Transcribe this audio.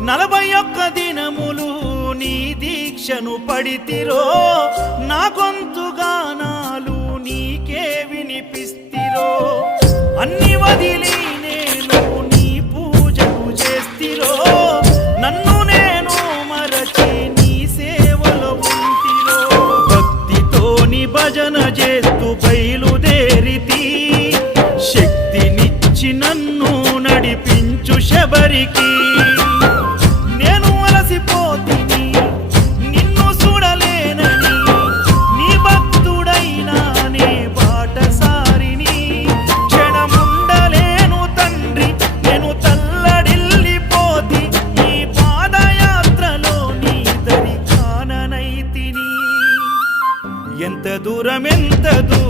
41 దినములు నీ దీక్షను పడితిరో, నా గొంతు గానాలు నీకే వినిపిస్తిరో. అన్ని వదిలి నేను నీ పూజలు చేస్తిరో, నన్ను నేను మరచి నీ సేవలో ఉంటిరో. భక్తితోని భజన చేస్తూ బయలుదేరితి, శక్తినిచ్చి నన్ను నడిపించు శబరికి. నేను అలసిపోతిని నిన్ను చూడలేనని, నీ భక్తుడైనా నే బాటసారిని. క్షణముండలేను తండ్రి నేను తల్లడిల్లిపోతి, ఈ పాదయాత్రలో నీ దరి కాననైతిని. ఎంత దూరం